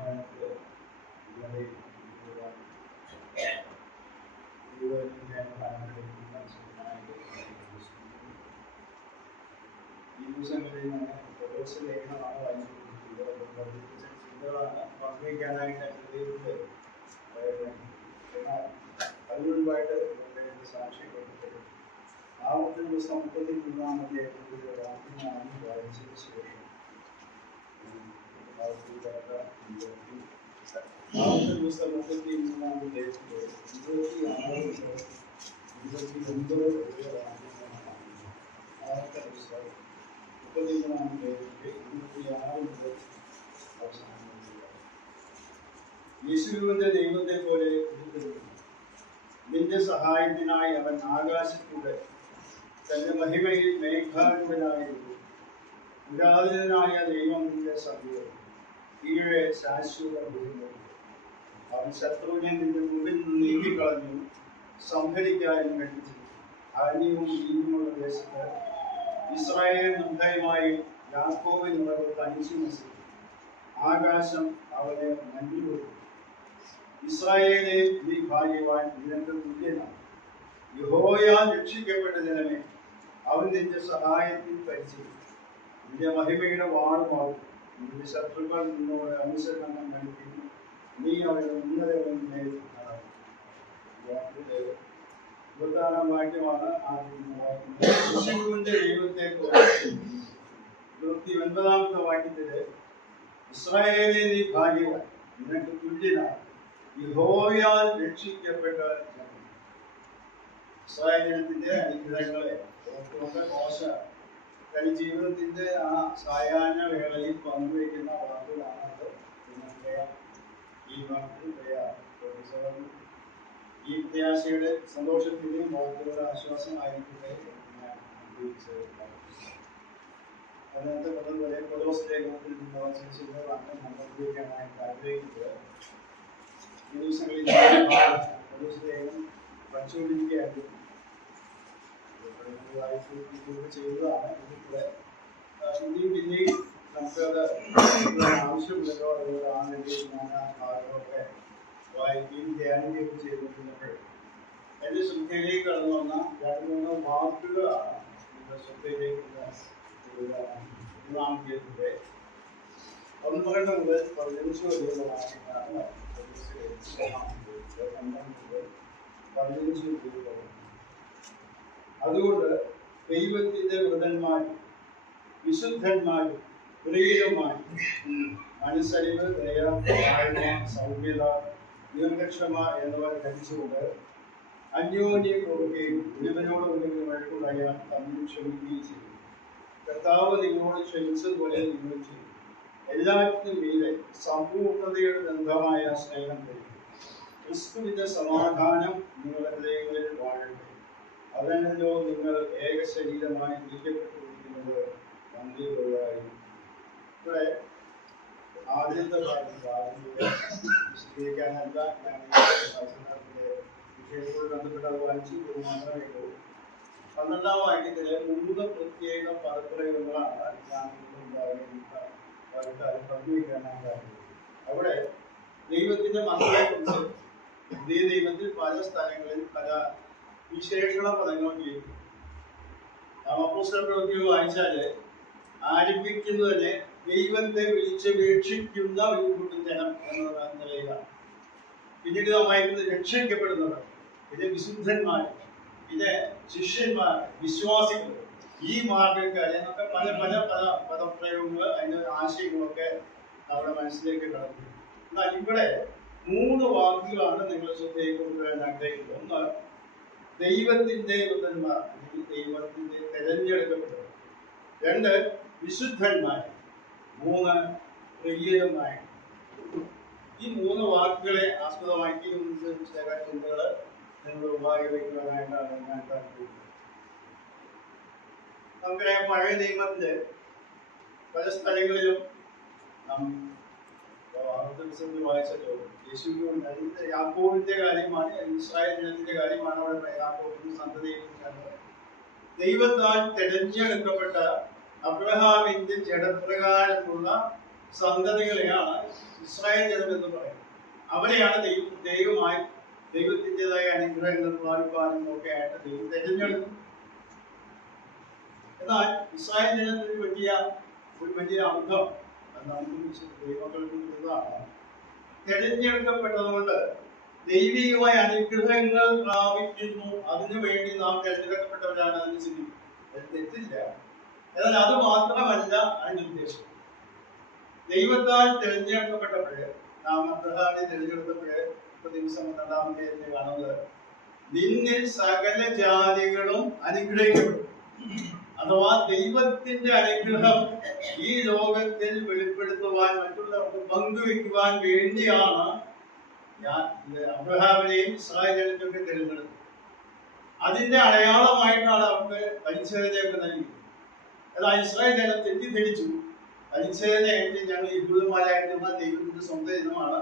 ഈ ദിവസങ്ങളിൽ ഞാൻ ലേഖനമാണ് വായിച്ചുകൊണ്ടിരിക്കുന്നത്. ചിന്തകളാണ് പങ്കുവയ്ക്കാനായിട്ട് ഹൃദയത്തിൽ അതിനു മുൻപായിട്ട് സാക്ഷിപ്പെട്ടത് ആവർത്തന ദിവസം 33-ാമത്തെ വാക്യമാണ് വായിച്ചതിന് ശേഷം ആവർത്തന ദിവസം 33-ാമത്തെ 26 29 വരെ വാക്യങ്ങളാണ്. ആവർത്തന ദിവസം 33-ാമത്തെ 26 മുതൽ അവസാനം. യേശുവിന്റെ ദൈവത്തെ പോലെ നിന്റെ സഹായത്തിനായി അവൻ ആകാശത്തൂടെ തന്റെ മഹിമയിൽ മേഘാരൂഢനായിരുന്നു. പുരാതനായ ദൈവം നിന്റെ സഭയോ കീഴെ ശാശ്വത ബഹുമതി. അവൻ ശത്രുവിനെ നിന്റെ മുമ്പിൽ നിന്ന് നീക്കിക്കളഞ്ഞു, സംഹരിക്കാനും കണ്ടിച്ചു. അന്യവും ഇനിയുമുള്ള ദേശത്ത് ഇസ്രായേൽ നിർഭയമായി യാക്കോബിനുള്ളവർ തനിച്ചു നശിച്ചു. ആകാശം അവനെ മഞ്ഞു കൊടുത്തു. ഇസ്രായേലെ നീ ഭാഗ്യവാൻ, നിനക്ക് തുല്യനാണ്. യഹോവയാൽ രക്ഷിക്കപ്പെട്ട ജനമേ, അവൻ നിന്റെ സഹായത്തിൽ പരിചയം. നിന്റെ മഹിമയുടെ വാളുമാവും. നിന്റെ ശത്രുക്കൾ നിന്നോട് അനുസരണം കാണിക്കുന്നു. നീ അവരുടെ ഉന്നതങ്ങളിൽ നടക്കും. 26-ാം വാക്യമാണ് ആദ്യം വായിക്കുന്നത്. യേശുവിന്റെ ദൈവത്തെ പോലെ 29-ാമത്തെ വാക്യത്തില് ഇസ്രായേലെ നീ ഭാഗ്യവാൻ, നിനക്ക് തുല്യനാണ്. യഹോവയാൽ രക്ഷിക്കപ്പെട്ട ജനം. ഇസ്രായേൽ ജനത്തിന്റെ അനുഗ്രഹങ്ങളെ മോശ തന്റെ ജീവിതത്തിന്റെ ആ സായാഹ്ന വേളയിൽ പങ്കുവയ്ക്കുന്ന വാക്കുകളാണ്. അത് ഈ വാക്കിൽ ഈ പ്രത്യാശയുടെ സന്തോഷത്തിന്റെയും വാക്കുകളുടെ ആശ്വാസമായിരിക്കട്ടെ ഞാൻ ഉപയോഗിച്ചത്. അതിനകത്ത് പദം പോലെ കൊലോസ് ലേഖനത്തിൽ ചിന്തകളാണ് നമ്മൾ ഉപയോഗിക്കാനായിട്ട് ആഗ്രഹിക്കുന്നത്. ഈ ദിവസങ്ങളിൽ കൊലോസ് ലേഖനം പഠിച്ചുകൊണ്ടിരിക്കുകയായിരുന്നു. ചെയ്തതാണ്. ഇതിലൂടെ ഇനിയും പിന്നെയും നമുക്കത് ആവശ്യമുണ്ടല്ലോ. അതുപോലെ ആണെങ്കിൽ ഞാൻ ആ ഭാഗമൊക്കെ വായിക്കുകയും ധ്യാനിക്കുകയും ചെയ്തിട്ടുള്ളപ്പോൾ എൻ്റെ ശ്രദ്ധയിലേക്ക് കടന്നു വന്ന 2-3 വാക്കുകളാണ് നിങ്ങളുടെ ശ്രദ്ധയിലേക്ക് നാമത്തിന്റെ 12 മുതൽ 15 വരെയുള്ള വാക്യങ്ങളാണ്. 12 മുതൽ 15 വരെയുള്ള. അതുകൊണ്ട് ദൈവത്തിന്റെ വൃതന്മാരും വിശുദ്ധന്മാരും പ്രിയരുമായി മനസ്സരിവ്, ദയ, താഴ്മ, സൗമ്യത, ദീർഘക്ഷമ എന്നിവ ധരിച്ചുകൊണ്ട് അന്യോന്യം കൊടുക്കുകയും ഒരുവനോട് ഒരുവന് വഴക്കുണ്ടായാൽ തമ്മിൽ ക്ഷമിക്കുകയും ചെയ്യും. കർത്താവ് നിങ്ങളോട് ക്ഷമിച്ചതുപോലെ നിങ്ങൾ ചെയ്യും. എല്ലാറ്റിനും മീതെ സമ്പൂർണതയുടെ ബന്ധമായ സ്നേഹം തരും. ക്രിസ്തുവിന്റെ സമാധാനം നിങ്ങളുടെ ഹൃദയങ്ങളിൽ വാഴട്ടെ. അതല്ലോ നിങ്ങൾ ഏക ശരീരമായി വിളിക്കപ്പെട്ടിരിക്കുന്നത് നന്ദിയുള്ളതായിരുന്നു. ഇവിടെ ആദ്യത്തെ വിശദീകരിക്കാനല്ല ഞാൻ വിഷയത്തോട് ബന്ധപ്പെട്ട് അത് വായിച്ചു മാത്രമേ ഉള്ളൂ. 12-ാം വാക്യത്തിലെ 3 പ്രത്യേക പദപ്രയോഗങ്ങളാണ് ഞാൻ പങ്കുവയ്ക്കാനായിട്ട്. അവിടെ ദൈവത്തിന്റെ മക്കളെ കുറിച്ച് പുതിയ ദൈവത്തിൽ പല സ്ഥലങ്ങളിൽ പല വിശേഷണ പദങ്ങൾ ഉപയോഗിക്കും. അപ്പോസ്തല പ്രവൃത്തികൾ വായിച്ചാല് ആരംഭിക്കുന്നതിനെ ദൈവത്തെ വിളിച്ചപേക്ഷിക്കുന്ന ഒരു കൂട്ടം ജനം എന്നുള്ള നിലയിലാണ്. പിന്നീട് നാം വായിക്കുന്നത് രക്ഷിക്കപ്പെടുന്നവർ, പിന്നെ വിശുദ്ധന്മാർ, പിന്നെ ശിഷ്യന്മാർ, വിശ്വാസികൾ, ഈ മാർഗക്കാർ എന്നൊക്കെ പല പല പല പദപ്രയോഗങ്ങൾ, അതിൻ്റെ ആശയങ്ങളൊക്കെ നമ്മുടെ മനസ്സിലേക്ക് കടന്നു. എന്നാൽ ഇവിടെ 3 വാക്കുകളാണ് നിങ്ങൾ ശ്രദ്ധയിൽ കൊണ്ടുവരാൻ ആഗ്രഹിക്കുന്നത്. ഒന്ന്, ദൈവത്തിന്റെ വൃതന്മാർ, ദൈവത്തിന്റെ തെരഞ്ഞെടുക്കപ്പെട്ടവർ. 2, വിശുദ്ധന്മാർ. 3, പ്രിയന്മാർ. ഈ 3 വാക്കുകളെ ആസ്പദമാക്കി ചില ചിന്തകൾ നിങ്ങൾ ഉപയോഗിക്കുവാനായിട്ടാണ് ഞാൻ താല്പര്യം. നമുക്കറിയാം, പഴയ നിയമത്തില് പല സ്ഥലങ്ങളിലും വായിച്ചല്ലോ, യേശുവിന്റെ യാക്കോബിന്റെ കാര്യമാണ്, ഇസ്രായേൽ ജനത്തിന്റെ കാര്യമാണ്. അവിടെ യാക്കോബിന്റെ സന്തതിയെ കുറിച്ചാണ്. ദൈവത്താൽ തെരഞ്ഞെടുക്കപ്പെട്ട അബ്രഹാമിന്റെ ജഡപ്രകാരമുള്ള സന്തതികളെയാണ് ഇസ്രായേൽ ജനം എന്ന് പറയും. അവരെയാണ് ദൈവത്തിൻ്റെതായ അനുഗ്രഹങ്ങൾ പ്രാപിക്കാനും ഒക്കെ ആയിട്ട് ദൈവം തിരഞ്ഞെടുക്കും. എന്നാൽ ഇസ്രായേൽ ജനത്തിന് പറ്റിയ ഒരു വലിയ അർത്ഥം നമുക്ക് ദൈവങ്ങൾക്ക് ഉള്ളതാണ്. തിരഞ്ഞെടുക്കപ്പെട്ടതുകൊണ്ട് ദൈവികമായ അനുഗ്രഹങ്ങൾ പ്രാപിക്കുന്നു. അതിനുവേണ്ടി നാം തിരഞ്ഞെടുക്കപ്പെട്ടവരാണ് എന്ന് ചിന്തിക്കും. അത് തെറ്റില്ല. എന്നാൽ അത് മാത്രമല്ല അതിന്റെ ഉദ്ദേശം. ദൈവത്താൽ തിരഞ്ഞെടുക്കപ്പെട്ടപ്പോഴ് നാം അബ്രഹാമിനെ തിരഞ്ഞെടുത്തപ്പോഴ് ദിവസം 2-ാമത്തെ കാണുന്നത്, നിന്നിൽ സകല ജാതികളും അനുഗ്രഹിക്കപ്പെടും. അഥവാ ദൈവത്തിന്റെ അനുഗ്രഹം ഈ ലോകത്തിൽ വെളിപ്പെടുത്തുവാൻ, മറ്റുള്ളവർക്ക് പങ്കുവെക്കുവാൻ വേണ്ടിയാണ് ഞാൻ അബ്രഹാമിനെയും ഇസ്രായേൽ ജനത്തെയൊക്കെ തിരഞ്ഞെടുത്തത്. അതിന്റെ അടയാളമായിട്ടാണ് അവർക്ക് പരിച്ഛേദനയൊക്കെ നൽകിയത്. എന്നാൽ ഇസ്രായേൽ ജനം തെറ്റിദ്ധരിച്ചു. പരിച്ഛേദനയായിട്ട് ഞങ്ങൾ യഹൂദന്മാരായിട്ടുള്ള ദൈവത്തിന്റെ സ്വന്തം ജനമാണ്,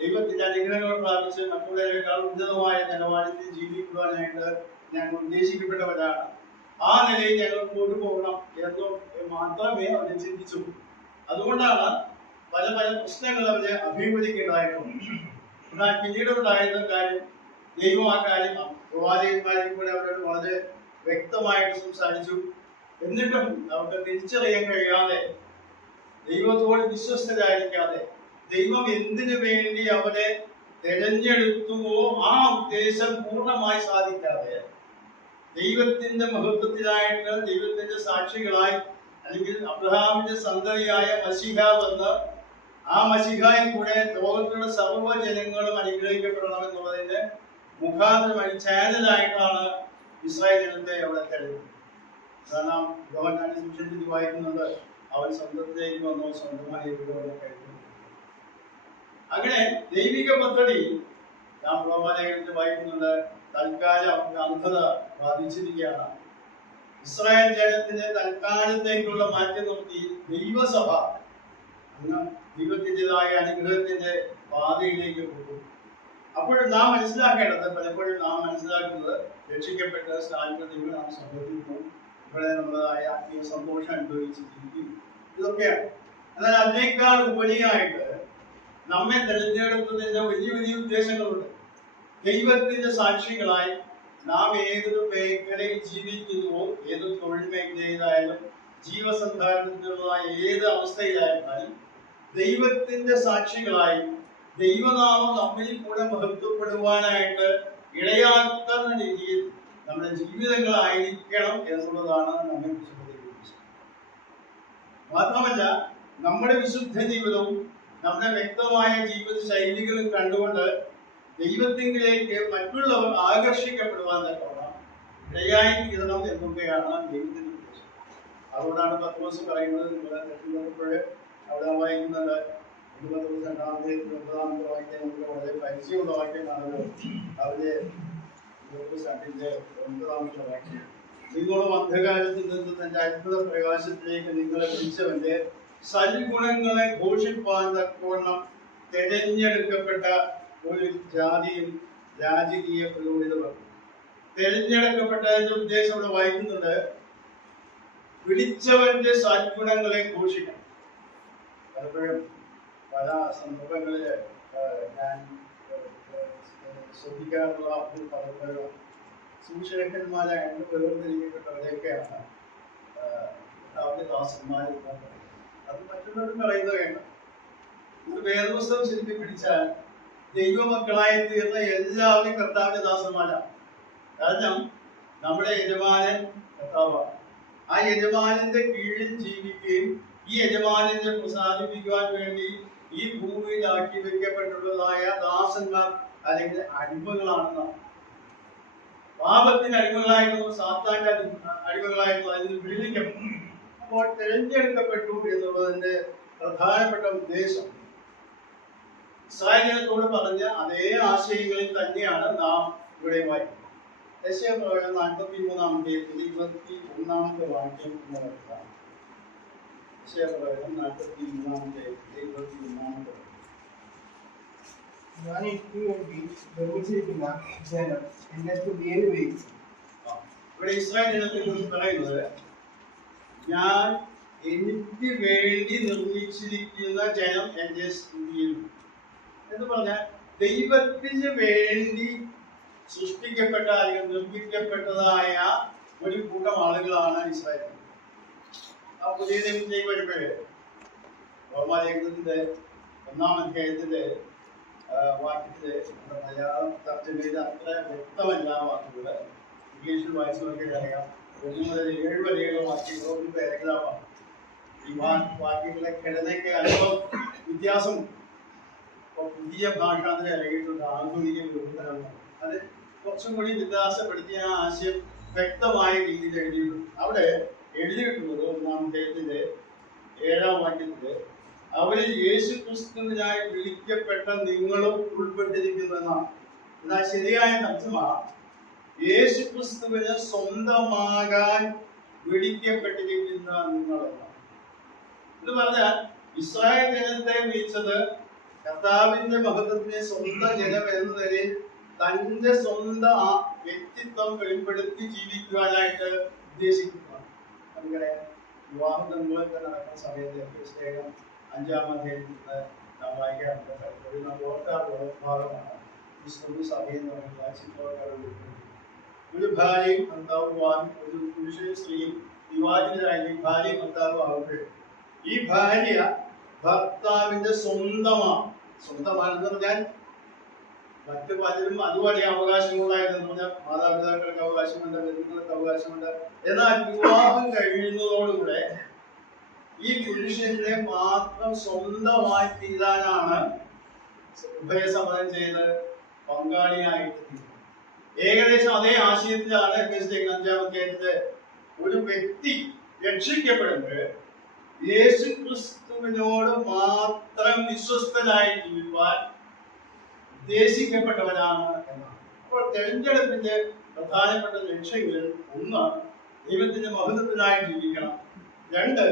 ദൈവത്തിന്റെ അനുഗ്രഹങ്ങൾ പ്രാപിച്ച് മറ്റുള്ളവരെക്കാൾ ഉന്നതമായ നിലവാരത്തിൽ ജീവിക്കുവാനായിട്ട് ഞങ്ങൾ ഉദ്ദേശിക്കപ്പെട്ടവരാണ്, ആ നിലയിൽ ഞങ്ങൾ കൊണ്ടുപോകണം എന്ന് മാത്രമേ അവരെ ചിന്തിച്ചു. അതുകൊണ്ടാണ് പല പല പ്രശ്നങ്ങൾ അവരെ അഭിമുഖീകരിക്കേണ്ടതായിട്ടുണ്ട്. എന്നാൽ പിന്നീടുണ്ടായിരുന്ന കാര്യം, ദൈവം ആ കാര്യം പ്രവാചകന്മാരിൽ കൂടെ അവരോട് വളരെ വ്യക്തമായിട്ട് സംസാരിച്ചു. എന്നിട്ടും അവർക്ക് തിരിച്ചറിയാൻ കഴിയാതെ, ദൈവത്തോട് വിശ്വസ്തരായിരിക്കാതെ, ദൈവം എന്തിനു വേണ്ടി അവരെ തെരഞ്ഞെടുത്തുവോ ആ ഉദ്ദേശം പൂർണ്ണമായി സാധിക്കാതെ, ദൈവത്തിന്റെ മഹത്വത്തിനായിട്ട് ദൈവത്തിന്റെ സാക്ഷികളായി, അല്ലെങ്കിൽ അബ്രഹാമിന്റെ സന്തതിയായ മശിഹ വന്ന് ആ മശിഹായിൽ കൂടെ ലോകത്തിലുള്ള സർവ്വ ജനങ്ങളും അനുഗ്രഹിക്കപ്പെടണം എന്നുള്ളതിന്റെ മുഖാന്തരമായി ചാനലായിട്ടാണ് ഇസ്രായേൽ ജനത്തെ അവിടെ തെരഞ്ഞെടുത്തത്. കാരണം യോഹന്നാന്റെ സുവിശേഷത്തിൽ വായിക്കുന്നുണ്ട്, അവൻ സ്വന്തത്തിലേക്ക് വന്നു, സ്വന്തമായി കഴിക്കുന്നു. അങ്ങനെ ദൈവിക പദ്ധതി നാം റോമാലേഖനത്തിൽ വായിക്കുന്നുണ്ട്. തൽക്കാലം അന്ധത ബാധിച്ചിരിക്കുകയാണ്. ഇസ്രായേൽ ജനത്തിന് തൽക്കാലത്തേക്കുള്ള മാറ്റം നിർത്തി ദൈവസഭ ദൈവത്തിൻ്റെതായ അനുഗ്രഹത്തിന്റെ പാതയിലേക്ക് പോകും. അപ്പോഴും നാം മനസ്സിലാക്കേണ്ടത്, പലപ്പോഴും നാം മനസ്സിലാക്കുന്നത്, രക്ഷിക്കപ്പെട്ട് സ്ഥാനത്ത് നാം സംഭവിക്കുന്നു, ഇവിടെ നമ്മളതായ ആത്മീയ സന്തോഷം അനുഭവിച്ച് ജീവിക്കും, ഇതൊക്കെയാണ്. എന്നാൽ അതിനേക്കാൾ ഉപരിയായിട്ട് നമ്മെ തിരഞ്ഞെടുത്തതിന്റെ വലിയ വലിയ ഉദ്ദേശങ്ങളുണ്ട്. ദൈവത്തിന്റെ സാക്ഷികളായി നാം ഏതൊരു മേഖലയിൽ ജീവിക്കുന്നുവോ, ഏത് തൊഴിൽ മേഖലയിലായാലും ജീവസന്ധാരണത്തിലുള്ള ഏത് അവസ്ഥയിലായിരുന്നാലും ദൈവത്തിന്റെ സാക്ഷികളായി ദൈവനാമം നമ്മിൽ കൂടെ മഹത്വപ്പെടുവാനായിട്ട് ഇടയാക്കുന്ന രീതിയിൽ നമ്മുടെ ജീവിതങ്ങളായിരിക്കണം എന്നുള്ളതാണ് നമ്മെ വിശുദ്ധീകരിച്ചത്. മാത്രമല്ല, നമ്മുടെ വിശുദ്ധ ജീവിതവും നമ്മുടെ വ്യക്തമായ ജീവിത ശൈലികളും കണ്ടുകൊണ്ട് ദൈവത്തിങ്കിലേക്ക് മറ്റുള്ളവർ ആകർഷിക്കപ്പെടുവാൻ തക്കവണ്ണം ഇടയായിത്തീരണം എന്നൊക്കെയാണ് ദൈവത്തിന്റെ ഉദ്ദേശം. അതുകൊണ്ടാണ് പത്രോസ് പറയുന്നത്, നിങ്ങൾ തെറ്റുന്നപ്പോഴ് അവിടെ വായിക്കുന്നത് 22-ാമത്തെ 9-ാമത്തെ വാക്യം നമുക്ക് വളരെ പരിചയമുള്ള വാക്യമാണല്ലോ. അവര് 2-ാമത്തെ വാക്യം, നിങ്ങളും അന്ധകാരത്തിൽ നിന്ന് തന്റെ അത്ഭുത പ്രകാശത്തിലേക്ക് നിങ്ങളെ വിളിച്ചവന്റെ സൽഗുണങ്ങളെ ഘോഷിപ്പാൻ തക്കവണ്ണം തെരഞ്ഞെടുക്കപ്പെട്ട ഒരു ജാതിയും രാജകീയ പുരോഹിതരും. തെരഞ്ഞെടുക്കപ്പെട്ടതിന്റെ ഉദ്ദേശം ഇവിടെ വായിക്കുന്നുണ്ട്, വിളിച്ചവന്റെ സൽഗുണങ്ങളെ ഘോഷിക്കണം. പലപ്പോഴും പല സന്ദർഭങ്ങളിൽ ഞാൻ ശ്രദ്ധിക്കാറുള്ള ഒരു പലപ്പോഴും സുവിശേഷകന്മാരെ വേർതിരിക്കപ്പെട്ടവരെയൊക്കെയാണ് ദാസന്മാർ. അത് മറ്റുള്ളവരും പറയുന്നത് വേണ്ട. ഒരു വേദപുസ്തകം ശരിക്കും പിടിച്ചാൽ ദൈവമക്കളായി തീർന്ന എല്ലാവരും കർത്താവിന്റെ ദാസന്മാരാണ്. കാരണം നമ്മുടെ യജമാനൻ കർത്താവാണ്. ആ യജമാനന്റെ കീഴിൽ ജീവിക്കുകയും ഈ യജമാനനെ പ്രസാദിപ്പിക്കുവാൻ വേണ്ടി ഈ ഭൂമിയിൽ ആക്കി വെക്കപ്പെട്ടുള്ളതായ ദാസന്മാർ അല്ലെങ്കിൽ അടിമകളാണെന്നാണ്. പാപത്തിന് അടിമകളായിരുന്നു, സാത്താന്റെ അടിമകളായിരുന്നു, അതിന് വിടുവിക്കപ്പെട്ടു. അപ്പോൾ തിരഞ്ഞെടുക്കപ്പെട്ടു എന്നുള്ളതിന്റെ പ്രധാനപ്പെട്ട ഉദ്ദേശം ഇസ്രായേലിനോട് പറഞ്ഞ അതേ ആശയങ്ങളിൽ തന്നെയാണ് നാം ഇവിടെ വായിക്കുന്നത്. യെശയ്യാപ്രവചനം 43-ാമത്തെ 21-ാമത്തെ വാക്യം എന്ന് പറയുന്നത്. യെശയ്യാപ്രവചനം 43-ാമത്തെ 21-ാമത്തെ ഞാൻ എനിക്ക് വേണ്ടി നിർമ്മിച്ചിരിക്കുന്ന ജനം എന്നെ സ്തുതിയിൽ. ഇവിടെ ഇസ്രായേൽ ജനത്തെ കുറിച്ച് പറയുന്നത്, ഞാൻ എനിക്ക് വേണ്ടി നിർമ്മിച്ചിരിക്കുന്ന ജനം എന്റെ സ്തുതിയിൽ എന്ന് പറഞ്ഞാൽ ദൈവത്തിന് വേണ്ടി സൃഷ്ടിക്കപ്പെട്ട അല്ലെങ്കിൽ നിർമ്മിക്കപ്പെട്ടതായ ഒരു കൂട്ടം ആളുകളാണ് ഇസ്രായേൽ. ആ പുതിയ നിയമത്തിലേക്ക് വരുമ്പോഴേ റോമാലേഖനത്തിന്റെ 1-ാം അധ്യായത്തിന്റെ വാക്യത്തില് മലയാളം തർജ്ജമ ചെയ്ത അത്ര വ്യക്തമല്ല വാക്കുകള്. ഇംഗ്ലീഷിൽ വായിച്ചു നോക്കിയാൽ അറിയാം. 1 മുതൽ 7 വരെയുള്ള വാക്യങ്ങൾ ഒരു പാരഗ്രാഫാണ്. ഈ വാക്യങ്ങളെ ഘടനയ്ക്ക് അല്പം വ്യത്യാസം പുതിയ ഭാഷാന്തരം ഇറങ്ങിയിട്ടുണ്ട്. ആധുനിക വിവർത്തനം അത് കുറച്ചും കൂടി വ്യത്യാസപ്പെടുത്തിയ ആ ആശയം വ്യക്തമായ രീതിയിൽ എഴുതിയിട്ടുണ്ട്. അവിടെ എഴുതിയിട്ടുള്ളത് 1-ാം അധ്യായത്തിന്റെ 7-ാം വാക്യത്തില് അവരിൽ യേശു ക്രിസ്തുവിനായി വിളിക്കപ്പെട്ട നിങ്ങളും ഉൾപ്പെട്ടിരിക്കുന്നതെന്നാണ്. എന്നാൽ ശരിയായ തർജ്ജമ യേശു ക്രിസ്തുവിന് സ്വന്തമാകാൻ വിളിക്കപ്പെട്ടിരിക്കുന്ന നിങ്ങളെന്നാണ്. എന്ന് പറഞ്ഞാൽ ഇസ്രായേൽ ജനത്തെ വിളിച്ചത് കർത്താവിന്റെ മഹത്വത്തിനെ സ്വന്തം ജനം എന്ന നിലയിൽ തന്റെ സ്വന്തം വ്യക്തിത്വം വെളിപ്പെടുത്തി ജീവിക്കുവാനായിട്ട് ഉദ്ദേശിക്കുന്നതാണ്. നമുക്കറിയാം, വിവാഹങ്ങളൊക്കെ നടക്കുന്ന സമയത്ത് 5-ാം അധ്യായത്തിൽ നാം വായിക്കാറുണ്ട്. ഓർക്കാറുള്ള ഭാഗമാണ് ക്രിസ്തു സഭയിൽ നിന്നുള്ള ചിത്രങ്ങൾ. ഒരു ഭാര്യയും ഭർത്താവുമാണ്, ഒരു പുരുഷനും സ്ത്രീയും വിവാഹിതരായി ഭാര്യയും ഭർത്താവും ആവുമ്പോൾ ഈ ഭാര്യ ഭർത്താവിന്റെ സ്വന്തമാണ്. സ്വന്തമാണെന്ന് പറഞ്ഞാൽ മറ്റു പലരും അതുവരെ അവകാശങ്ങളുണ്ടായിരുന്നു. പറഞ്ഞാൽ മാതാപിതാക്കൾക്ക് അവകാശമുണ്ട്, ബന്ധുക്കൾക്ക് അവകാശമുണ്ട്. എന്നാൽ വിവാഹം കഴിയുന്നതോടുകൂടെ ഈ പുരുഷന്റെ മാത്രം സ്വന്തമായി തീരാനാണ് ഉഭയസമ്മതം ചെയ്ത് പങ്കാളിയായിട്ട്. ഏകദേശം അതേ ആശയത്തിലാണ് 5-ാം അധ്യായത്തില് ഒരു വ്യക്തി രക്ഷിക്കപ്പെടുമ്പോൾ യേശു ക്രിസ്തുവിനോട് മാത്രം വിശ്വസ്തനായി ജീവിക്കാൻ ഉദ്ദേശിക്കപ്പെട്ടവരാണ് എന്നാണ്. അപ്പോൾ തെരഞ്ഞെടുപ്പിന്റെ പ്രധാനപ്പെട്ട ലക്ഷ്യങ്ങളിൽ 1 ദൈവത്തിന്റെ മഹത്വത്തിനായി ജീവിക്കണം, 2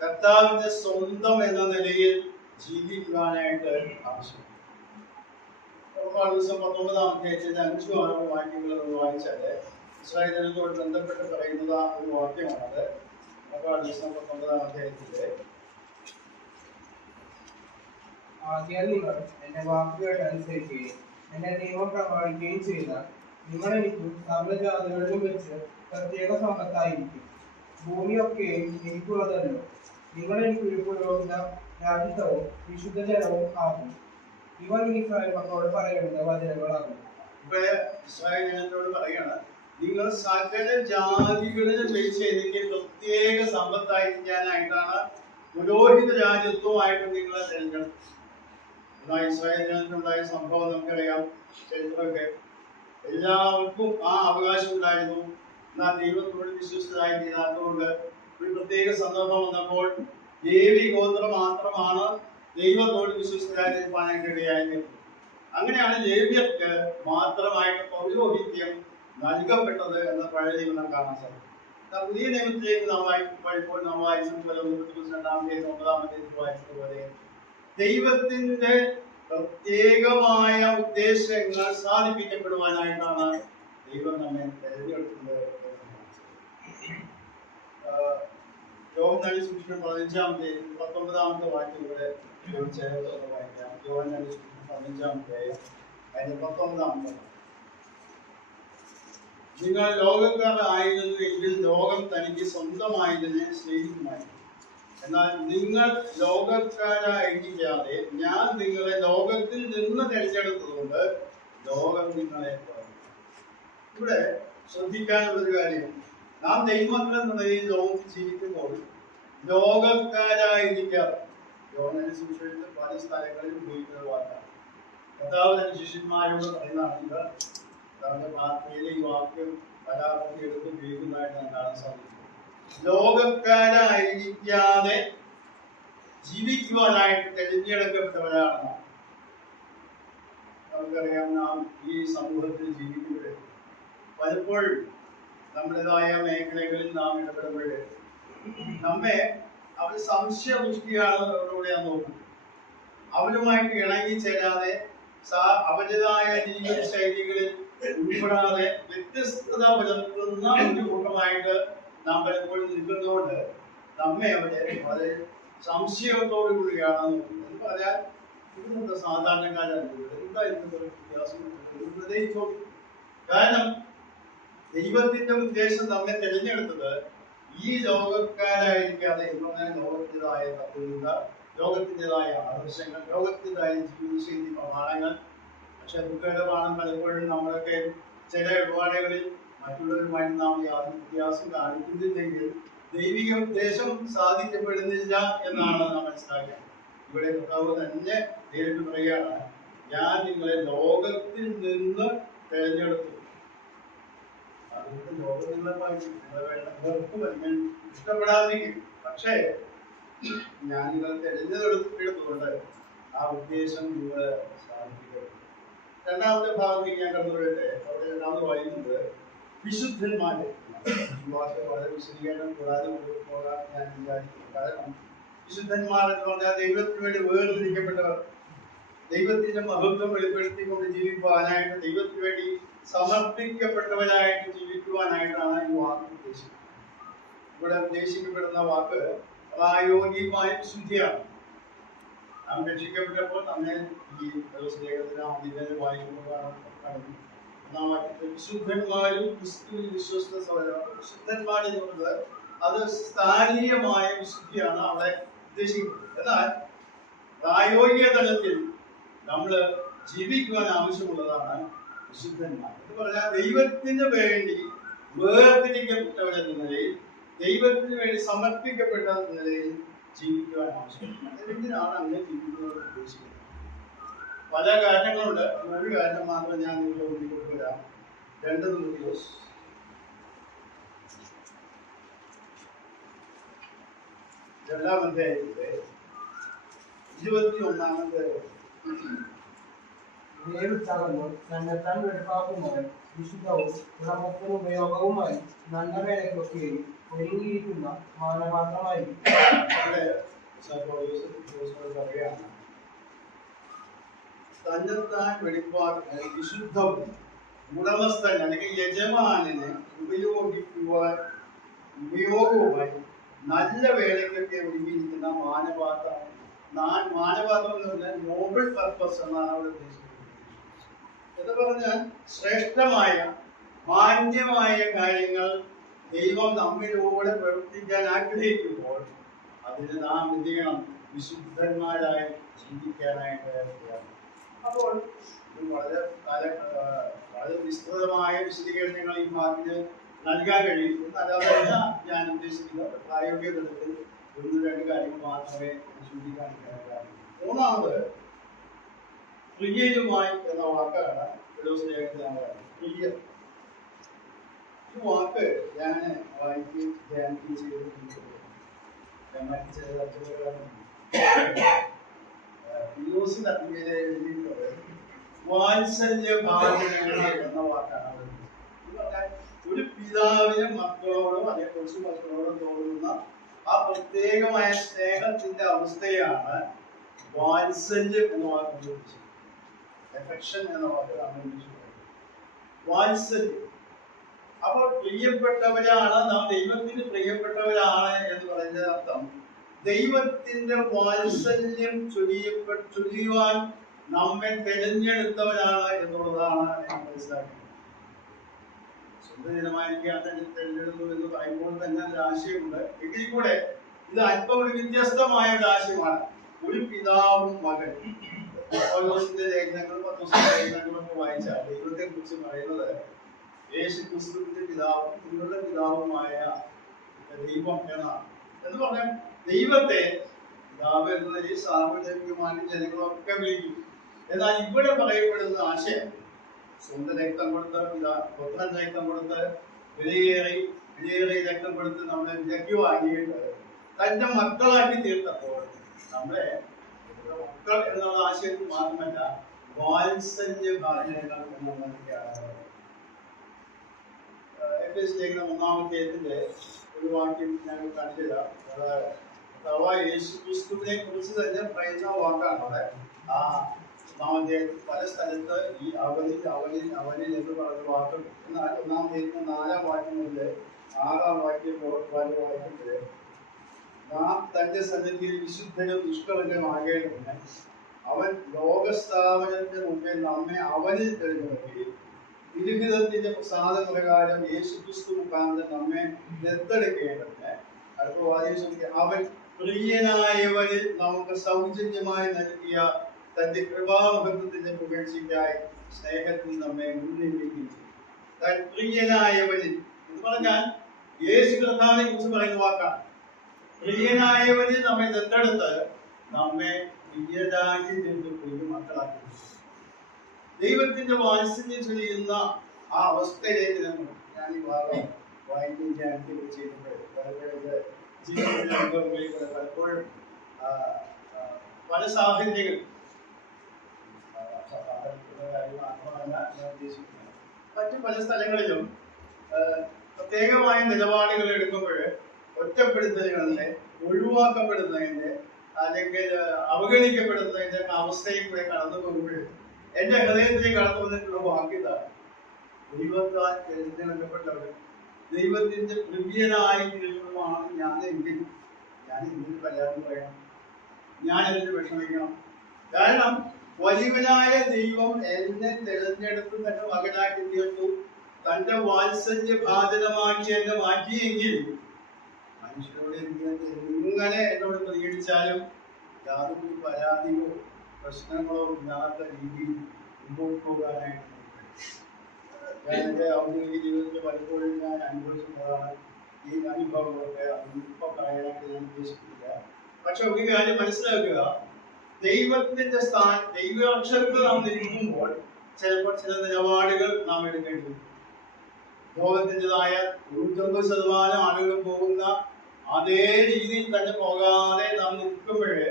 കർത്താവിന്റെ സ്വന്തം എന്ന നിലയിൽ ജീവിക്കുവാനായിട്ട് ആവശ്യം. 19-ാം അധ്യായത്തിന്റെ 5-6 വാക്യങ്ങൾ നമ്മൾ വായിച്ചാല് ഇസ്രായേൽ ജനത്തോട് ബന്ധപ്പെട്ട് പറയുന്നത് ഒരു വാക്യമാണത്. 19-ാം അധ്യായത്തില് ആദ്യം നിങ്ങൾ എന്റെ വാക്കുകൾ അനുസരിക്കുകയും എന്റെ നിയമം പ്രമാണിക്കുകയും ചെയ്താൽ നിങ്ങൾ എനിക്ക് സർവ്വജാതികളിലും വെച്ച് പ്രത്യേക സമ്പത്തായിരിക്കും. ഭൂമിയൊക്കെയും എനിക്കുള്ളതല്ലോ. നിങ്ങൾ എനിക്ക് ഒരു പുരോഹിത രാജ്യത്വവും വിശുദ്ധ ജനവും ആകും. ഇവ നീ ഇസ്രായേൽ മക്കളോട് പറയേണ്ട വചനങ്ങളാകും. ഇപ്പൊ ഇസ്രായേൽ ജനത്തോട് പറയാണ്, നിങ്ങൾ സകല ജാതികളിലും വെച്ച് എനിക്ക് പ്രത്യേക സമ്പത്തായിരിക്കാനായിട്ടാണ് പുരോഹിത രാജ്യത്വമായിട്ട് നിങ്ങളെ തിരഞ്ഞെടുത്തത്. എന്നാൽ ഇസ്രായേൽ ജനത്തിനുണ്ടായ സംഭവം നമുക്കറിയാം. ചരിത്രമൊക്കെ എല്ലാവർക്കും ആ അവകാശം ഉണ്ടായിരുന്നു. എന്നാൽ ദൈവത്തോട് വിശ്വസ്തരായി തീരാത്തതുകൊണ്ട് ഒരു പ്രത്യേക സന്ദർഭം വന്നപ്പോൾ ലേവി ഗോത്രം മാത്രമാണ് ദൈവത്തോട് വിശ്വസ്തരായി തീർപ്പാനായിട്ട് ഇടയായത്. അങ്ങനെയാണ് ലേവ്യർക്ക് മാത്രമായിട്ട് പൗരോഹിത്യം നൽകപ്പെട്ടത് എന്ന പഴയ നിയമം കാണാൻ സാധിക്കും. പുതിയ നിയമത്തിലേക്ക് നാം വായിക്കുമ്പോൾ നാം വായിച്ചതുപോലെ 2-ാം അധ്യായം 9-ാം അധ്യായത്തിൽ വായിച്ചതുപോലെ ദൈവത്തിന്റെ പ്രത്യേകമായ ഉദ്ദേശങ്ങൾ സാധിപ്പിക്കപ്പെടുവാനായിട്ടാണ് ദൈവം നമ്മെ തെരഞ്ഞെടുക്കുന്നത്. യോഹന്നാന്റെ സുവിശേഷം 15-ാം അധ്യായത്തിൽ 19-ാമത്തെ വാക്യം ഇവിടെ ചേർത്ത് വായിക്കാം. യോഹന്നാന്റെ സുവിശേഷം 15-ാം അധ്യായം അതിന്റെ 19-ാമത്തെ വാക്യം. നിങ്ങൾ ലോകക്കാർ ആയിരുന്നു എങ്കിൽ ലോകം തനിക്ക് സ്വന്തമായതിനെ സ്നേഹിക്കുമായിരുന്നു. എന്നാൽ നിങ്ങൾ ലോകക്കാരായിരിക്കാതെ ഞാൻ നിങ്ങളെ ലോകത്തിൽ നിന്ന് തിരഞ്ഞെടുത്തതുകൊണ്ട് ലോകം നിങ്ങളെ പറഞ്ഞു. ഇവിടെ ശ്രദ്ധിക്കാനുള്ളൊരു കാര്യം, നാം ദൈവമക്കൾ എന്ന നിലയിൽ ലോകത്തിൽ ജീവിക്കുമ്പോൾ ലോകക്കാരായിരിക്കാതെ, യോഹന്നാന്റെ സുവിശേഷത്തിൽ പല സ്ഥലങ്ങളിൽ ഉപയോഗിക്കുന്ന വാക്കാണ്. കർത്താവ് തന്റെ ശിഷ്യന്മാരോട് പറയുന്നതാണ്. തന്റെ പ്രാർത്ഥനയിലെ ഈ വാക്യം പരാമർശം എടുത്ത് ഉപയോഗിക്കുന്നതായിട്ട് നാം കാണാൻ സാധിക്കും. ലോകക്കാരായിരിക്കാതെ ജീവിക്കുവാനായിട്ട് തിരഞ്ഞെടുക്കപ്പെട്ടവരാണ്. നമുക്കറിയാം, നാം ഈ സമൂഹത്തിൽ ജീവിക്കുമ്പോൾ പലപ്പോഴും നമ്മുടേതായ മേഖലകളിൽ നാം ഇടപെടുമ്പോൾ നമ്മെ അവർ സംശയദൃഷ്ടിയാണ് അവരോട് ഞാൻ നോക്കുന്നത്. അവരുമായിട്ട് ഇണങ്ങിച്ചേരാതെ അവരുടേതായ ജീവിത ശൈലികളിൽ ഉൾപ്പെടാതെ വ്യത്യസ്തത പുലർത്തുന്ന ഒരു കൂട്ടമായിട്ട് നാം പലപ്പോഴും നിൽക്കുന്നതുകൊണ്ട് നമ്മെ അവിടെ വളരെ സംശയത്തോടു കൂടിയാണ് നോക്കുന്നത്. എന്ന് പറയാൻ ഇതെന്താ സാധാരണക്കാരാണ് എന്താ ഇന്നത്തെ വ്യത്യാസം ചോദിക്കും. കാരണം ദൈവത്തിന്റെ ഉദ്ദേശം നമ്മെ തിരഞ്ഞെടുത്തത് ഈ ലോകക്കാരായിരിക്കാതെ എന്ന് പറഞ്ഞാൽ ലോകത്തിൻ്റെതായ തത്വചിന്ത, ലോകത്തിൻ്റെതായ ആദർശങ്ങൾ, ലോകത്തിൻ്റെതായ ജീവിതശൈലി പ്രമാണങ്ങൾ. പക്ഷെ ദുഃഖകരമാണ് പലപ്പോഴും നമ്മളൊക്കെ ചില ഇടപാടുകളിൽ മറ്റുള്ളവരുമായിട്ട് നാം യാതൊരു വ്യത്യാസം കാണിക്കുന്നില്ലെങ്കിൽ ദൈവിക ഉദ്ദേശം സാധിക്കപ്പെടുന്നില്ല എന്നാണ് നാം മനസ്സിലാക്കുക. ഇവിടെ കർത്താവ് തന്നെ നേരിട്ട് പറയുകയാണ്, ഞാൻ നിങ്ങളെ ലോകത്തിൽ നിന്ന് തിരഞ്ഞെടുത്തു. അതുകൊണ്ട് ലോകത്തിലുള്ളതായിട്ട് ഇഷ്ടപ്പെടാതിരിക്കും. പക്ഷേ ഞാൻ നിങ്ങളെ തിരഞ്ഞെടുത്തുകൊണ്ട് ആ ഉദ്ദേശം നിങ്ങൾ സാധിക്കുക. രണ്ടാമത്തെ ഭാഗത്തേക്ക് ഞാൻ കടന്നുപോയിട്ട് അവിടെ രണ്ടാമത് വായിക്കുന്നത് വിശുദ്ധന്മാരെ വളരെ വിശദീകരണം കൂടാതെ പോകാൻ ഞാൻ വിചാരിക്കുന്നു. കാരണം വിശുദ്ധന്മാർ എന്ന് പറഞ്ഞാൽ ദൈവത്തിന് വേണ്ടി വേർതിരിക്കപ്പെട്ടവർ, ദൈവത്തിന്റെ മഹത്വം വെളിപ്പെടുത്തിക്കൊണ്ട് ജീവിക്കുവാനായിട്ട്, ദൈവത്തിന് വേണ്ടി സമർപ്പിക്കപ്പെട്ടവരായിട്ട് ജീവിക്കുവാനായിട്ടാണ് ഈ വാക്ക് ഉദ്ദേശിക്കുന്നത്. ഇവിടെ ഉദ്ദേശിക്കപ്പെടുന്ന വാക്ക് പ്രായോഗികമായ വിശുദ്ധിയാണ്. നാം രക്ഷിക്കപ്പെട്ടപ്പോൾ നമ്മെ ഈ ദിവസത്തിന് വായിക്കുമ്പോഴാണ് ഒന്നാം വാക്യത്തിൽ വിശുദ്ധന്മാരും ക്രിസ്തുവിൽ വിശ്വസ്തരാണ്. വിശുദ്ധന്മാർ എന്ന് പറയുന്നത് അത് സ്ഥാനീയമായ വിശുദ്ധിയാണ് അവിടെ ഉദ്ദേശിക്കുന്നത്. എന്നാൽ പ്രായോഗിക തലത്തിൽ നമ്മൾ ജീവിക്കുവാൻ ആവശ്യമുള്ളതാണ് വിശുദ്ധന്മാർ എന്ന് പറഞ്ഞാൽ ദൈവത്തിന് വേണ്ടി വേർതിരിക്കപ്പെട്ടവരെന്ന നിലയിൽ, ദൈവത്തിന് വേണ്ടി സമർപ്പിക്കപ്പെട്ട നിലയിൽ ജീവിക്കുവാൻ ആവശ്യമുണ്ട്. എന്തിനാണ് അങ്ങനെ ജീവിക്കുന്നത് ഉദ്ദേശിക്കുന്നത്? പല കാരണങ്ങളുണ്ട്. ഒരു കാരണം മാത്രം ഞാൻ നിങ്ങളുടെ മുന്നിൽ കൊണ്ടുവരാം. 2 തിമോഥെയോസ് 2-ാം അധ്യായത്തിലെ 21-ാമത്തെ തന്നെത്താൻ വെളിപ്പാക്കുന്നവൻ വിശുദ്ധവും ഗുണമൊത്തം ഉപയോഗവുമായി നല്ല വേലയ്ക്കൊക്കെയും ഒരുങ്ങിയിരിക്കുന്ന മാനപാത്രമായിരിക്കും. തന്നെത്താൻ വെളിപ്പാക്കുന്ന വിശുദ്ധവും ഉടമസ്ഥൻ അല്ലെങ്കിൽ യജമാനന് ഉപയോഗവുമായി നല്ല വേലയ്ക്കൊക്കെ ഒരുങ്ങിയിരിക്കുന്ന മാനപാത്രം. മാനപാത്രം എന്ന് പറഞ്ഞാൽ നോബിൾ പർപ്പസ് എന്നാണ് അവിടെ ഉദ്ദേശിക്കുന്നത്. എന്ന് പറഞ്ഞാൽ ശ്രേഷ്ഠമായ മാന്യമായ കാര്യങ്ങൾ ദൈവം നമ്മിലൂടെ പ്രവർത്തിക്കാൻ ആഗ്രഹിക്കുമ്പോൾ അതിന് നാം എന്ത് ചെയ്യണം? വിശുദ്ധന്മാരായി ചിന്തിക്കാനായിട്ട്. അപ്പോൾ വളരെ വിസ്തൃതമായ വിശദീകരണങ്ങൾ ഈ വാക്കിന് നൽകാൻ കഴിയും. അതല്ല ഞാൻ ഉദ്ദേശിക്കുന്നത്. പ്രായോഗിക തലത്തിൽ 1-2 കാര്യങ്ങൾ മാത്രമേ ചൂണ്ടിക്കാൻ കഴിയൂ. മൂന്നാമത് പ്രിയരുമായി എന്ന വാക്കാണ് പ്രിയ. ഈ വാക്ക് ഞാൻ വായിക്കുകയും ധ്യാനിക്കുകയും ചെയ്തിട്ടുണ്ട്. വാത്സല്യ ഭാവനകൾ എന്ന വാക്കാണ്. ഒരു പിതാവിന് മക്കളോടോ അല്ലെങ്കിൽ കൊച്ചു മക്കളോടോ തോന്നുന്ന ആ പ്രത്യേകമായ സ്നേഹത്തിന്റെ അവസ്ഥയാണ് വാത്സല്യം എന്ന വാക്ക്. എഫെക്ഷൻ എന്ന വാക്ക് നമ്മൾ വാത്സല്യം. അപ്പോൾ പ്രിയപ്പെട്ടവരാണ് നാം, ദൈവത്തിന് പ്രിയപ്പെട്ടവരാണ് എന്ന് പറയുന്ന അർത്ഥം ദൈവത്തിന്റെ വാത്സല്യം ചൊരിയുവാൻ നമ്മെ തിരഞ്ഞെടുത്തവരാണ് എന്നുള്ളതാണ് ഞാൻ മനസ്സിലാക്കുന്നത്. സ്വന്തജനമായിരിക്കാൻ തന്നെ തിരഞ്ഞെടുത്തു എന്ന് പറയുമ്പോൾ തന്നെ ഒരു ആശയമുണ്ട്. എങ്കിൽ കൂടെ ഇത് അല്പം ഒരു വ്യത്യസ്തമായ ഒരു ആശയമാണ്. ഒരു പിതാവും മകൻ. പൗലോസിന്റെ ലേഖനങ്ങളൊക്കെ വായിച്ചാൽ ദൈവത്തെ കുറിച്ച് പറയുന്നത് യേശു ക്രിസ്തുവിന്റെ പിതാവും നിങ്ങളുടെ പിതാവുമായ ദൈവം എന്നാണ്. എന്ന് പറഞ്ഞാൽ ദൈവത്തെ പിതാവ് എന്ന ഈ സാർവജനികമായ ജനങ്ങളൊക്കെ വിളിക്കും. എന്നാൽ ഇവിടെ പറയപ്പെടുന്ന ആശയം സ്വന്തം രക്തം കൊടുത്ത് പുത്രൻ രക്തം കൊടുത്ത് വിലയേറി രക്തം കൊടുത്ത് നമ്മളെ വിലക്കി വാങ്ങിയിട്ട് തന്റെ മക്കളാക്കി തീർത്തപ്പോൾ നമ്മളെ മക്കൾ എന്നുള്ള ആശയത്തിൽ മാത്രമല്ല വാത്സല്യ ഭാഷകൾ എന്നുള്ളതൊക്കെയാണ്. ലേഖനം 1-ാം അധ്യായത്തിന്റെ ഒരു വാക്യം ഞങ്ങൾ കാണിച്ചുതരാം. യേശു ക്രിസ്തുവിനെ കുറിച്ച് തന്നെ പറയുന്ന വാക്കാണ് അവിടെ. ആ 1-ാം അധ്യായത്തിൽ പല സ്ഥലത്ത് ഈ അവനിൽ അവനിൽ അവനിൽ എന്ന് പറയുന്ന വാക്കുണ്ട്. എന്നാൽ 1-ാം അധ്യായത്തിന് 4-ാം വാക്യം മുതൽ 6-ാം വാക്യം വായിക്കുമ്പോൾ നാം തന്റെ സന്നിധിയിൽ വിശുദ്ധനും നിഷ്കളങ്കമാകേണ്ടതിന് അവൻ ലോകസ്ഥാപനത്തിന് മുമ്പേ നമ്മെ അവനിൽ തിരഞ്ഞെടുക്കുകയും തിരുഹിതത്തിന്റെ പ്രസാദപ്രകാരം യേശുക്രിസ്തു മുഖാന്തരം നമ്മെ ദത്തെടുക്കേണ്ടതിന് അടുത്ത വാചകം അവൻ പ്രിയനായവനിൽ നമുക്ക് സൗജന്യമായി നൽകിയ തന്റെ കൃപാമഹത്വത്തിന്റെ പുകഴ്ചയ്ക്കായി സ്നേഹത്തിൽ നമ്മെ മുന്നേറിയിരിക്കുകയും ചെയ്യും. താൻ പ്രിയനായവനിൽ എന്ന് പറഞ്ഞാൽ യേശു കർത്താവിനെ കുറിച്ച് പറയുന്ന വാക്കാണ്. പ്രിയനായവനിൽ നമ്മെ ദത്തെടുത്ത് നമ്മെ പ്രിയരാക്കി തീർത്ത് പ്രിയ മക്കളാക്കി ദൈവത്തിന്റെ വാത്സല്യം ചൊരിയുന്ന ആ അവസ്ഥയിലേക്ക് ഞാൻ ഈ ഭാഗം വായിക്കാൻ ചെയ്യുമ്പോൾ ജീവിതത്തിൽ അനുഭവങ്ങളിലൂടെ പലപ്പോഴും പല സാഹചര്യങ്ങൾ മറ്റു പല സ്ഥലങ്ങളിലും പ്രത്യേകമായ നിലപാടുകൾ എടുക്കുമ്പോൾ ഒറ്റപ്പെടുത്തലുകളുടെ ഒഴിവാക്കപ്പെടുന്നതിന്റെ അല്ലെങ്കിൽ അവഗണിക്കപ്പെടുന്നതിന്റെ അവസ്ഥയിൽ കൂടെ കടന്നു പോകുമ്പോൾ എന്റെ ഹൃദയത്തിലേക്ക് കടന്നു വന്നിട്ടുള്ള വാക്യതാണ് ദൈവത്താൽ തിരഞ്ഞെടുക്കപ്പെട്ടവർ ദൈവത്തിന്റെ പ്രിയനായി തീരുന്നതാണ് ഞാനെങ്കിൽ ഞാൻ എന്തിന് പരാതി പറയണം, ഞാൻ എന്തിന് വിഷമിക്കണം? കാരണം വലിയവനായ ദൈവം എന്നെ തിരഞ്ഞെടുത്ത് തന്റെ മകനാക്കി തീർത്തു, തന്റെ വാത്സല്യ ഭാജനമാക്കി എന്നെ മാറ്റിയെങ്കിൽ മനുഷ്യരോട് എങ്ങനെ എന്നോട് പ്രതികരിച്ചാലും യാതൊരു പരാതിയോ പ്രശ്നങ്ങളോ ഇല്ലാത്ത രീതിയിൽ മുമ്പോട്ട് പോകാനായിട്ട് ഞാൻ എൻ്റെ ഔദ്യോഗിക ജീവിതത്തിൽ പലപ്പോഴും ഞാൻ അനുഭവിച്ചിട്ടുള്ളതാണ് ഈ അനുഭവങ്ങളൊക്കെ. ഇപ്പം പറയാനായിട്ട് ഞാൻ ഉദ്ദേശിക്കുന്നില്ല. പക്ഷെ ഒരു കാര്യം മനസ്സിലാക്കുക, ദൈവത്തിന്റെ ദൈവാക്ഷരത്തിൽ നാം നിൽക്കുമ്പോൾ ചിലപ്പോൾ ചില നിലപാടുകൾ നാം എടുക്കേണ്ടി വരും. ലോകത്തിൻ്റെതായ 99% ആളുകൾ പോകുന്ന അതേ രീതിയിൽ തന്നെ പോകാതെ നാം നിൽക്കുമ്പോഴേ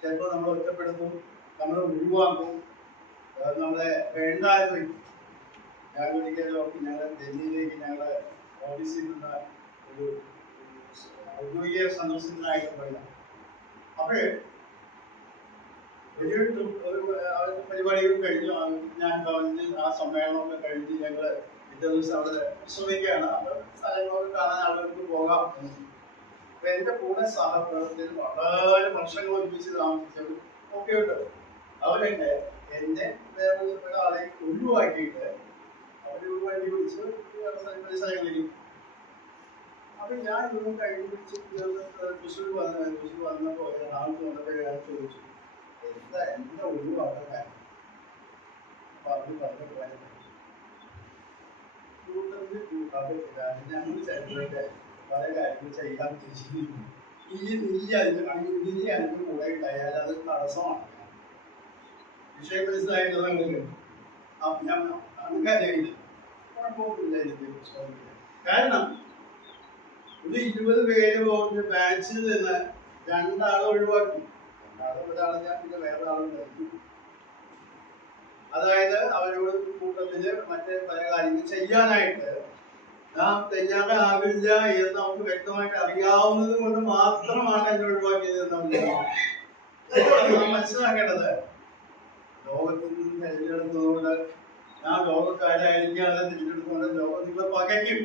ചിലപ്പോൾ നമ്മൾ ഒറ്റപ്പെടുത്തും, നമ്മളെ ഒഴിവാക്കും, നമ്മളെ വേണ്ടാതെ വയ്ക്കും. ഞാൻ ഒരിക്കലും ഞങ്ങളുടെ ഡൽഹിയിലേക്ക് ഞങ്ങളുടെ ഓഫീസിൽ നിന്ന് ഒരു ഔദ്യോഗിക സന്ദർശനത്തിനായിട്ട് പോയതാണ്. അപ്പോഴേ വലിയൊരു പരിപാടികൾ കഴിഞ്ഞു. ഞാൻ ഭവനിൽ ആ സമ്മേളനമൊക്കെ കഴിഞ്ഞ് ഞങ്ങൾ പിറ്റേ ദിവസം അവിടെ വിശ്രമിക്കുകയാണ്. അവിടെ സ്ഥലങ്ങളൊക്കെ കാണാൻ ആളുകൾക്ക് പോകാം. അപ്പൊ എന്റെ കൂടെ സഹപ്രവർത്തകർ വളരെ വർഷങ്ങൾ ഒരുമിച്ച് താമസിച്ചവർ ഒക്കെ ഉണ്ട്. അവരെന്നെ എന്നെ വേറെ ആളെ ഒഴിവാക്കിയിട്ട് അവര് വണ്ടി വിളിച്ച് പല സ്ഥലങ്ങളിലേക്ക്. അപ്പൊ ഞാൻ ഇതൊന്നും കഴിഞ്ഞ് പിടിച്ച് തൃശ്ശൂർ വന്നപ്പോ ആൾക്ക് വന്നപ്പോഴാണ് ചോദിച്ചു, എന്താ ഒഴിവാക്കാൻ കാര്യം? അപ്പൊ അവര് പറഞ്ഞ കാര്യം ഞങ്ങൾ ചരിത്രത്തെ പല കാര്യങ്ങൾ ചെയ്യാൻ ഉദ്ദേശിക്കുന്നു. നീ അതിന് കൂടെ ഉണ്ടായാൽ അത് തടസ്സമാണ്. വിഷയം മനസ്സിലായിട്ട് അങ്ങനെ ഞാൻ അങ്ങനെയില്ല, കുഴപ്പമൊന്നുമില്ല എനിക്ക് പ്രശ്നമില്ല. കാരണം ഒരു 20 പേര് പോകുന്ന ബാച്ചിൽ നിന്ന് 2 ആളെ ഒഴിവാക്കി. 2 ആളെ ഞാൻ പിന്നെ വേറെ ആളുണ്ടാക്കി. അതായത് അവരോട് കൂട്ടത്തില് മറ്റേ പല കാര്യങ്ങൾ ചെയ്യാനായിട്ട് നാം തയ്യാറാകില്ല എന്ന് നമുക്ക് വ്യക്തമായിട്ട് അറിയാവുന്നത് കൊണ്ട് മാത്രമാണ് എന്നെ ഒഴിവാക്കിയത്. നാം മനസ്സിലാക്കേണ്ടത് ലോകത്തിൽ നിന്ന് തിരഞ്ഞെടുത്തതുകൊണ്ട് നാം ലോകക്കാരായിരിക്കാതെ തിരഞ്ഞെടുത്തുകൊണ്ട് ലോകം നിങ്ങളെ പകയ്ക്കും.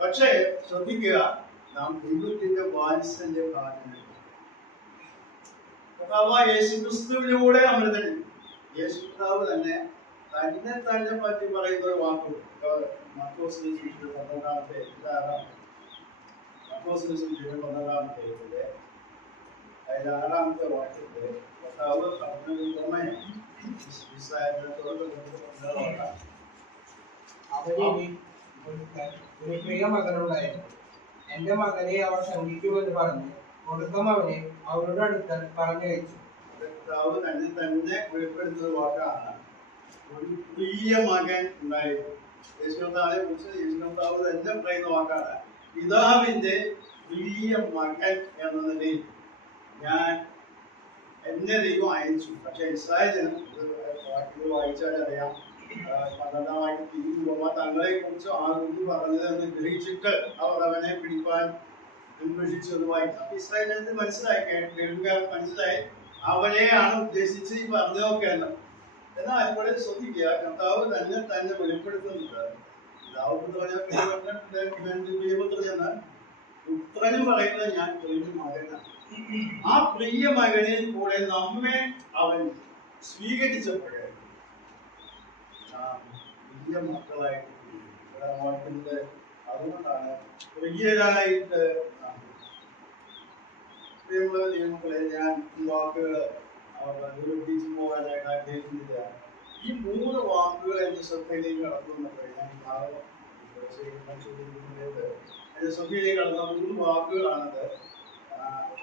പക്ഷേ ശ്രദ്ധിക്കുക, നാം ദൈവത്തിന്റെ വാത്സല്യ ഭാഗങ്ങൾ യേശുക്രിസ്തുവിലൂടെ നമ്മൾ തന്നെ യേശു കർത്താവ് തന്നെ തന്നെ പറ്റി പറയുന്ന ഒരു വാക്കുണ്ട്. മർക്കോസിന്റെ സുവിശേഷം 12-ാമത്തെ അതിൽ 6-ാമത്തെ വാക്യത്തില് കർത്താവ് ഒരു പ്രിയ മകനുണ്ടായിരുന്നു. എന്റെ മകനെ അവർ ശങ്കിക്കുമെന്ന് പറഞ്ഞ് ഒടുക്കം അവനെ അവരുടെ അടുത്ത് പറഞ്ഞയച്ചു. കർത്താവ് തന്നെ തന്നെ വെളിപ്പെടുത്തുന്ന വാക്കാണ് ഒരു പ്രിയ മകൻ ഉണ്ടായിരുന്നു. യേശു കർത്താവിനെ കുറിച്ച് യേശു കർത്താവ് തന്നെ പറയുന്ന വാക്കാണ് പിതാവിന്റെ പ്രിയ മകൻ എന്ന നിലയിൽ ഞാൻ എന്നെ ദൈവം അയച്ചു. പക്ഷെ ഇസ്രായേലിനും ഇത് വായിച്ചാൽ അറിയാം, 12-ാം വാക്യത്തിൽ തങ്ങളെ കുറിച്ച് ആ കുഞ്ഞു പറഞ്ഞതെന്ന് ഗ്രഹിച്ചിട്ട് അവർ അവനെ പിടിപ്പാൻ അന്വേഷിച്ചത് വായിക്കും. അപ്പൊ ഇസ്രായേലിന് കേൾക്കാൻ മനസ്സിലായി അവനെയാണ് ഉദ്ദേശിച്ച് ഈ പറഞ്ഞതൊക്കെ എന്ന്. എന്നാൽ ഇവിടെ ശ്രദ്ധിക്കുക, കർത്താവ് തന്നെ വെളിപ്പെടുത്തുന്നത് പിതാവ് പ്രിയപുത്രൻ എന്ന് പുത്രനും പറയുന്നത് ഞാൻ പ്രിയ മകനാണ്. ആ പ്രിയ മകനിൽ കൂടെ നമ്മെ അവൻ സ്വീകരിച്ചപ്പോഴേ പ്രിയ മക്കളായിട്ട് വായിക്കുന്നത്. അതുകൊണ്ടാണ് പ്രിയരായിട്ട് പ്രിയമുള്ള നിയമങ്ങളെ ഞാൻ ഈ വാക്കുകൾ നിരൂപിച്ചു പോകാനായിട്ട് ആഗ്രഹിക്കുന്നില്ല. ഈ 3 വാക്കുകൾ എന്റെ ശ്രദ്ധയിലേക്ക് കടന്നുവന്നപ്പോൾ ഞാൻ എന്റെ ശ്രദ്ധയിലേക്ക് കടന്ന 3 വാക്കുകളാണത്.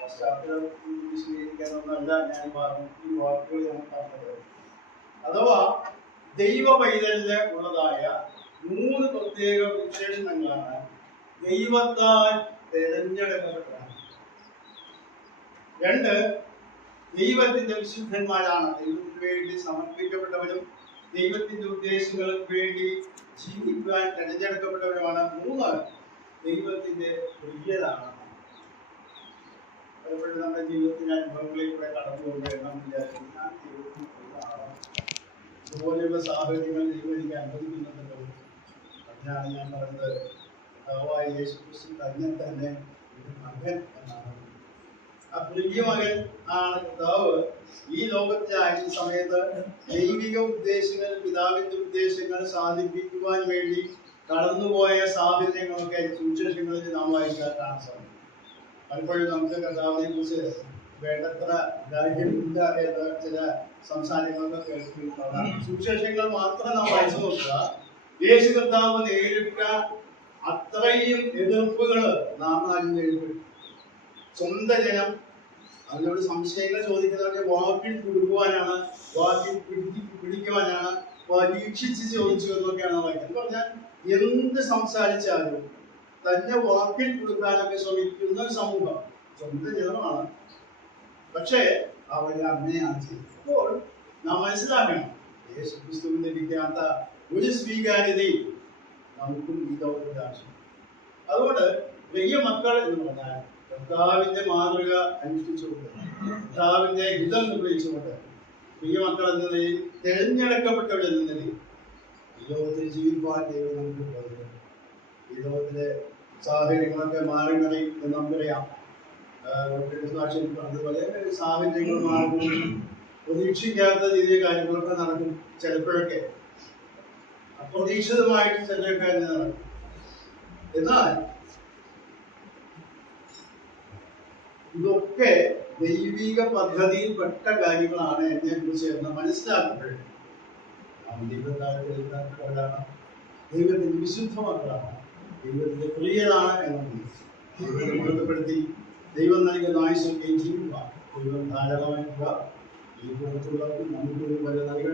പശ്ചാത്തലം വിശദീകരിക്കാനൊന്നല്ല ഞാൻ ഈ വാക്കുകൾ ഞാൻ പറഞ്ഞത്. അഥവാ ദൈവ പൈതലിന് ഉള്ളതായ 3 പ്രത്യേക വിശേഷണങ്ങളാണ്. ദൈവത്താൽ തിരഞ്ഞെടുക്കപ്പെട്ട 2 ദൈവത്തിന്റെ വിശുദ്ധന്മാരാണ്. ദൈവത്തിന് വേണ്ടി സമർപ്പിക്കപ്പെട്ടവരും ദൈവത്തിന്റെ ഉദ്ദേശങ്ങൾക്ക് വേണ്ടി ജീവിക്കാൻ തിരഞ്ഞെടുക്കപ്പെട്ടവരുമാണ്. 3 ദൈവത്തിന്റെ പ്രിയരാണ്. പലപ്പോഴും നമ്മുടെ ജീവിതത്തിന്റെ അനുഭവങ്ങളിലൂടെ കടന്നുകൊണ്ട് നാം വിചാരിക്കും ഞാൻ ദൈവത്തിന് പ്രിയനാണ്. ഇതുപോലെയുള്ള സാഹചര്യങ്ങൾ ദൈവം എനിക്ക് അനുവദിക്കുന്നുണ്ടല്ലോ. അതിനാണ് ഞാൻ പറയുന്നത് കർത്താവായ യേശുക്രിസ്തു തന്നെ ഒരു മകൻ എന്നാണ്. ആ പ്രിയ മകൻ ആണ് കർത്താവ് ഈ ലോകത്തിലായിരുന്ന സമയത്ത് ദൈവിക ഉദ്ദേശങ്ങൾ, പിതാവിന്റെ ഉദ്ദേശങ്ങൾ സാധിപ്പിക്കുവാൻ വേണ്ടി കടന്നുപോയ സാഹചര്യങ്ങളൊക്കെ സുവിശേഷങ്ങളിൽ നാം വായിക്കാൻ കാണാൻ സാധിക്കും. പലപ്പോഴും നമുക്ക് കർത്താവിനെ കുറിച്ച് വേണ്ടത്ര ഗ്രാഹ്യമില്ല എന്ന് ചില സംസാരങ്ങളൊക്കെ കേൾക്കുന്നതാണ്. സുവിശേഷങ്ങൾ മാത്രം നാം വായിച്ചു നോക്കുക. യേശു കർത്താവ് നേരിട്ട അത്രയും എതിർപ്പുകൾ നാം ആരും നേരിട്ടു. സ്വന്തം ജനം അതിനോട് സംശയങ്ങൾ ചോദിക്കുന്നവരുടെ വാക്കിൽ കൊടുക്കുവാനാണ്, വാക്കിൽ പിടിക്കുവാനാണ്, പരീക്ഷിച്ച് ചോദിച്ചു എന്നൊക്കെയാണ് വായിക്കുന്നത്. പറഞ്ഞാൽ എന്ത് സംസാരിച്ചാലും തന്നെ വാക്കിൽ കൊടുക്കാനൊക്കെ ശ്രമിക്കുന്ന സമൂഹം സ്വന്തം ജനമാണ്. പക്ഷേ അവരെ അങ്ങനെയാണ് ചെയ്യുന്നത്. അപ്പോൾ നാം മനസ്സിലാക്കണം, യേശുക്രിസ്തുവിന് ലഭിക്കാത്ത ഒരു സ്വീകാര്യതയും നമുക്കും ഈ ലോകത്തിന്റെ ആവശ്യം. അതുകൊണ്ട് പ്രിയ മക്കൾ എന്ന് പറഞ്ഞാൽ കർത്താവിന്റെ മാതൃക അനുഷ്ഠിച്ചുകൊണ്ട്, കർത്താവിന്റെ ഹിതം നിർവഹിച്ചുകൊണ്ട്, പ്രിയ മക്കൾ എന്ന നിലയിൽ, തിരഞ്ഞെടുക്കപ്പെട്ടവരെന്ന നിലയിൽ ഈ ലോകത്തിൽ ജീവിക്കാൻ ദൈവം നമുക്ക് പോകുന്നത്. ഈ ലോകത്തിലെ സാഹചര്യങ്ങളൊക്കെ മാറി മറി എന്ന് നമുക്കറിയാം. സാക്ഷ്യം പറഞ്ഞതുപോലെ സാഹചര്യങ്ങൾ മാറുന്നു, പ്രതീക്ഷിക്കാത്ത രീതിയിൽ കാര്യങ്ങളൊക്കെ നടക്കും. ചിലപ്പോഴൊക്കെ അപ്രതീക്ഷിതമായിട്ട് ചില കാര്യങ്ങൾ നടക്കും. എന്നാൽ ഇതൊക്കെ ദൈവിക പദ്ധതിയിൽപ്പെട്ട കാര്യങ്ങളാണ് എന്നെ കുറിച്ച് എന്ന് മനസ്സിലാക്കുമ്പോഴേ ദൈവത്താലത്തിലാണ്, ദൈവത്തിന്റെ വിശുദ്ധ മക്കളാണ്, ദൈവത്തിന്റെ പ്രിയരാണ് എന്നത് ദൈവത്തെ ബന്ധപ്പെടുത്തി ദൈവം നൽകുന്ന ആയുസ്സൊക്കെ ജീവിക്കുക, ദൈവം ധാരാളമാക്കുക. ഈ പുറത്തുള്ളവർക്ക് നമുക്ക് പല നൽകട്ടെ.